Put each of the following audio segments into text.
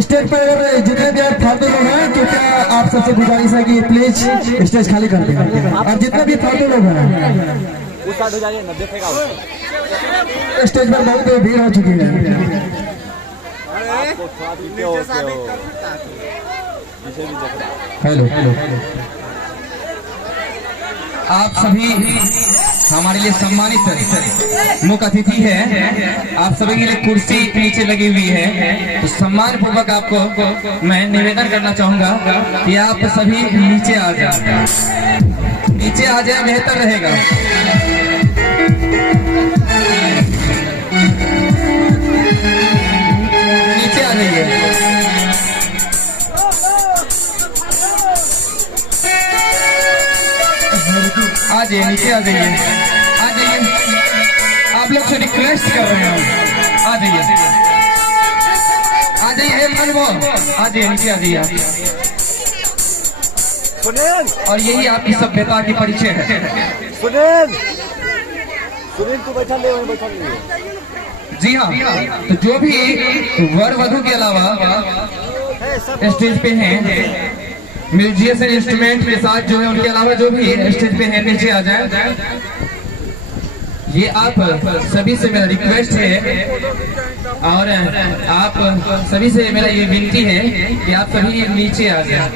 Stage पर अगर जितने भी आप फालतू लोग हैं कृपया आप सबसे गुजारिश है कि प्लीज स्टेज खाली कर दें। और जितने भी फालतू लोग हैं स्टेज पर बहुत भीड़ हो चुकी है। हेलो, आप सभी हमारे लिए सम्मानित मुख्य अतिथि है। आप सभी के लिए कुर्सी नीचे लगी हुई है, तो सम्मान पूर्वक आपको मैं निवेदन करना चाहूंगा कि आप सभी नीचे आ जाए, नीचे आ जाए, बेहतर रहेगा। नीचे आ जाइए। आ जाइए, नीचे आ जाइए, आ जाइए। आप लोग से रिक्वेस्ट कर रहे हैं, आ जाइए, आ जाइए, आ जाइए, नीचे आ जाइए। और यही आपकी सभ्यता की परिचय है। सुनील तू बैठा ले, बैठा ले। जी हाँ, तो जो भी वर वधु के अलावा स्टेज पे हैं, म्यूजियम इंस्ट्रूमेंट के साथ जो है, उनके अलावा जो भी स्टेज पे है नीचे आ जाए। ये आप सभी से मेरा रिक्वेस्ट है और आप सभी से मेरा ये विनती है कि आप सभी नीचे आ जाए,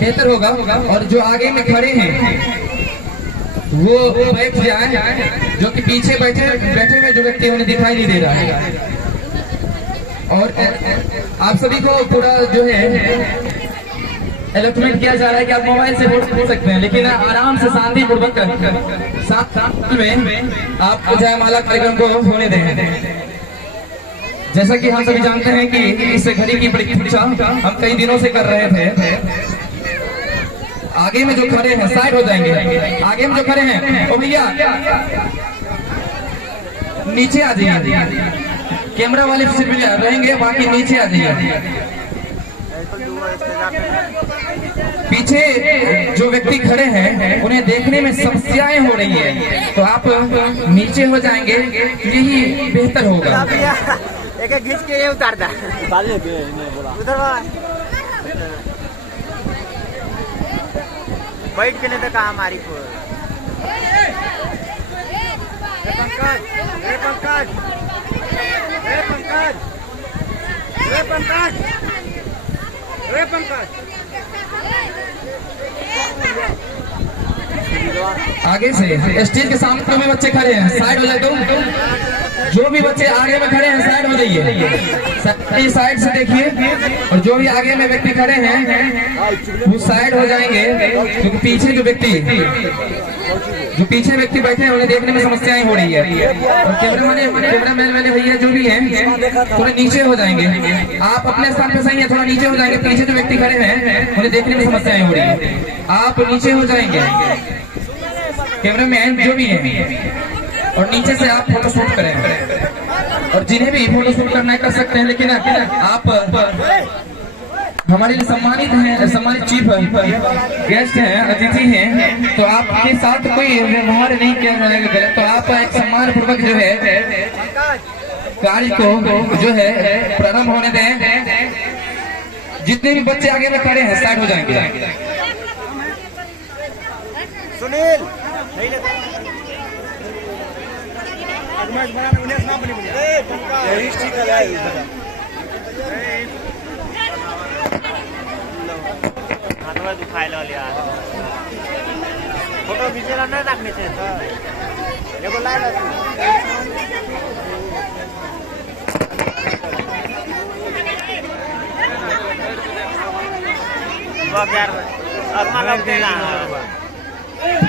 बेहतर होगा। और जो आगे में खड़े हैं वो बैठ जाए, जो कि पीछे बैठे हुए जो व्यक्ति उन्हें दिखाई नहीं दे रहा है। और आप सभी को पूरा जो है अलॉटमेंट किया जा रहा है कि आप मोबाइल से वोट कर सकते हैं, लेकिन आराम से शांति पूर्वक साथ में आप जयमाला कार्यक्रम को होने दें। जैसा कि हम सभी जानते हैं कि इस घड़ी की प्रतीक्षा हम कई दिनों से कर रहे थे। आगे में जो खड़े हैं साइड हो जाएंगे। आगे में जो खड़े हैं ओ भैया नीचे आ जाइए, कैमरा वाले सिर्फ रहेंगे, बाकी नीचे आ जाइए। पीछे जो व्यक्ति खड़े हैं उन्हें देखने में समस्याएं हो रही है, तो आप नीचे हो जाएंगे, यही बेहतर होगा। एक घिस के ये उतार दा उधर बैठ के नहीं तो कहा हमारी को। पंकज, पंकज, पंकज, पंकज, पंकज। आगे से स्टेज के सामने में बच्चे खड़े हैं, साइड हो जाए। तो जो भी बच्चे आगे में खड़े हैं साइड हो जाइए, साइड से देखिए। और जो भी आगे में व्यक्ति खड़े हैं वो साइड हो जाएंगे, क्योंकि पीछे जो पीछे व्यक्ति बैठे हैं उन्हें देखने में समस्याएं हो रही है। और कैमरामैन वाले भैया जो भी हैं थोड़ा नीचे हो जाएंगे। आप अपने स्थान पे सही है, थोड़ा नीचे हो जाएंगे। पीछे जो व्यक्ति खड़े हैं उन्हें देखने में समस्याएं हो रही है, आप नीचे हो जाएंगे। कैमरामैन जो भी है, और नीचे से आप फोटो शूट करें। और जिन्हें भी फोटो शूट करना है कर सकते हैं, लेकिन आप हमारे लिए सम्मानित चीफ गेस्ट हैं, अतिथि हैं, तो आपके साथ कोई व्यवहार नहीं किया जाएगा गलत। तो आप एक सम्मान पूर्वक जो है कार्य को जो है प्रारंभ होने दें। जितने भी बच्चे आगे में खड़े हैं साइड हो जाएंगे। सुनील दुखायला फोटो खींचेला नहीं रखने से देखो लाइन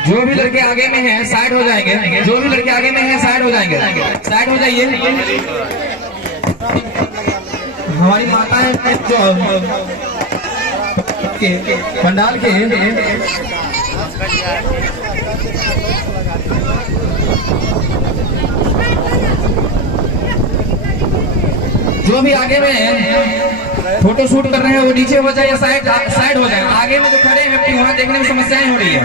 जो भी लड़के आगे में हैं साइड हो जाएंगे। जो भी लड़के आगे में हैं साइड हो जाएंगे, साइड हो जाइए। हमारी माता है जो पंडाल के जो भी आगे में फोटो शूट कर रहे हैं वो नीचे हो जाए या साइड हो जाए। आगे में जो खड़े हैं व्यक्ति वहां देखने में समस्याएं हो रही है।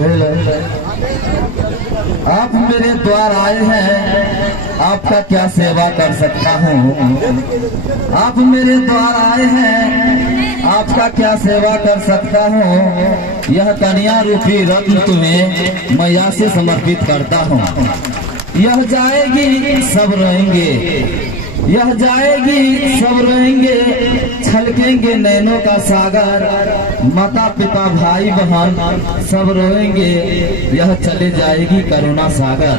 हेलो, आप मेरे द्वार आए हैं, आपका क्या सेवा कर सकता हूँ। आप मेरे द्वार आए हैं, आपका क्या सेवा कर सकता हूँ। यह कन्या रूपी रत्न तुम्हें मैया से समर्पित करता हूँ। यह जाएगी सब रोएंगे, यह जाएगी सब रोएंगे, छलकेंगे नैनों का सागर। माता पिता भाई बहन सब रोएंगे, यह चले जाएगी करुणा सागर।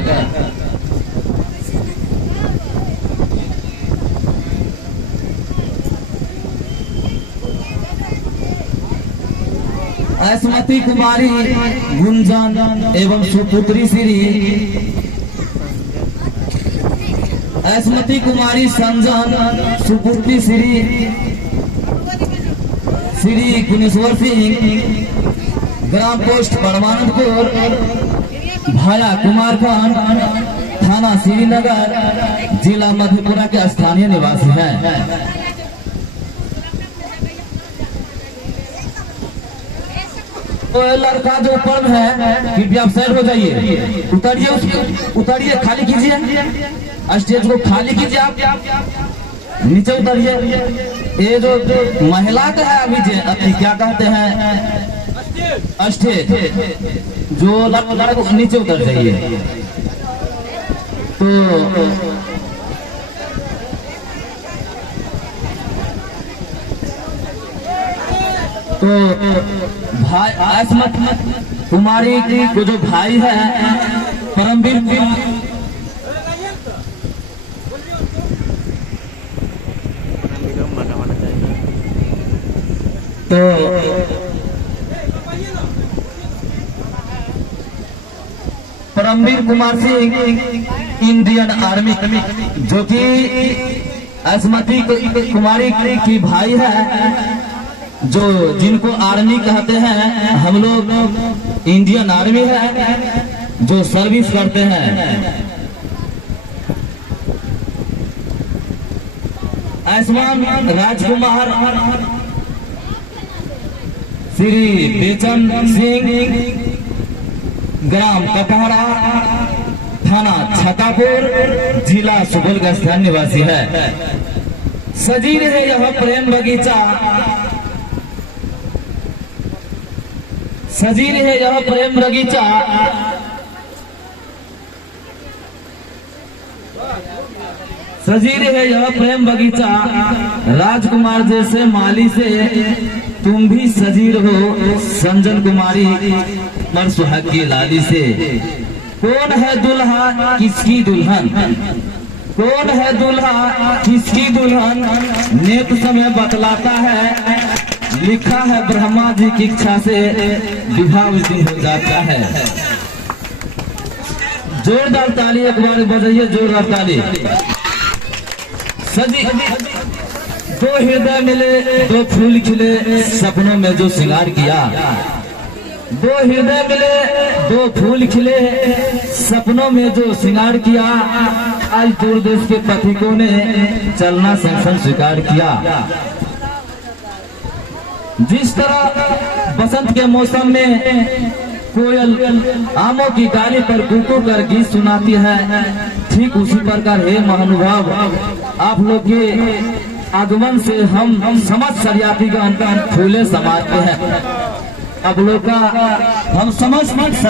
ऐस्मती कुमारी गुंजन एवं सुपुत्री श्री ऐस्मती कुमारी संजन सुपुत्री श्री गुनेश्वर सिंह, ग्राम पोस्ट परमानंदपुर, भाया कुमारखंड, थाना श्रीनगर, जिला मधेपुरा के स्थानीय निवासी हैं। तो लड़का जो ऊपर है कि आप साइड हो जाइए, उतरिए, उसके उतरिए, खाली कीजिए, स्टेज को खाली कीजिए, आप नीचे उतरिए। ये जो महिला का है अभी क्या कहते हैं स्टेज, जो लड़का को नीचे उतर जाइए। तो भाई ऐस्मती कुमारी को जो भाई है परमवीर, तो परमवीर कुमार सिंह इंडियन आर्मी, जो कि ऐस्मती कुमारी की भाई है, जो जिनको आर्मी कहते हैं। हम लोग इंडियन आर्मी है, जो सर्विस करते हैं। आयुष्मान राजकुमार श्री बेचन सिंह, ग्राम कटहरा, थाना छतापुर, जिला सुपौल का स्थान निवासी है। सजी रहे यह प्रेम बगीचा, सजी रहे यह प्रेम बगीचा, सजी रहे यह प्रेम बगीचा। राजकुमार जैसे माली से तुम भी सजी रहो, संजन कुमारी पर सुहाग की लाली से। कौन है दुल्हा किसकी दुल्हन, कौन है दुल्हा किसकी दुल्हन, नेत समय बतलाता है। लिखा है ब्रह्मा जी की इच्छा से विवाह उस दिन हो जाता है। जोरदार ताली एक बार बजाइए, जोरदार ताली। सजी दो हृदय मिले, दो फूल खिले, सपनों में जो श्रृंगार किया। दो हृदय मिले, दो फूल खिले, सपनों में जो श्रृंगार किया। आज दूर देश के पथिकों ने चलना संग स्वीकार किया। जिस तरह बसंत के मौसम में कोयल आमों की डाली पर कूकू कर गीत सुनाती है, ठीक उसी प्रकार हे महानुभाव, आप लोग के आगमन से हम समस्त सरियाती का अंतर फूले समाते हैं। अब लोग का हम समस्त